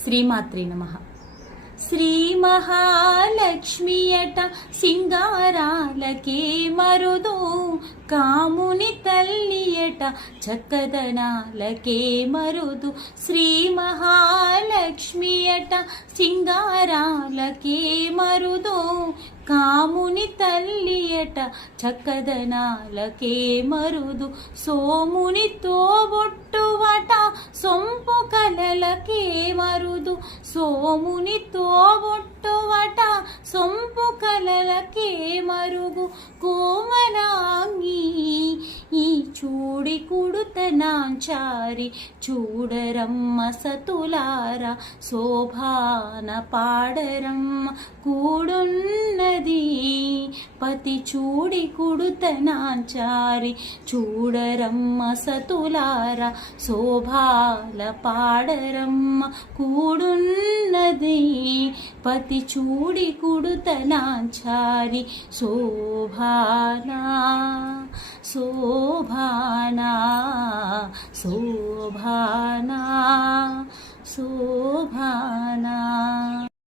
శ్రీమాత్రే నమః. శ్రీ మహాలక్ష్మియట సింగారాలకే మరుదు, కాముని తల్లియట చక్కదనాలకే మరుదు. శ్రీ మహాలక్ష్మియట సింగారాలకే మరుదు, కాముని తల్లియట చక్కదనాలకే మరుదు. సోముని తోబొట్టువట సొంపు కలలకే మరుదు, సోముని తోబొట్టువట సొంపు కలలకే మరుగు. కోమలాంగి ఈ చూడి కుడుతనాంచారి, చూడరమ్మ సతులార శోభాన పాడరమ్మ కూడున్నది. పతి చూడి కుడుతనాంచారి, చూడరమ్మ సతులార శోభాల పాడరమ్మ కూడున్నది. పతి చూడి కుడుతనాంచారి శోభానా శోభానా శోభానా శోభానా.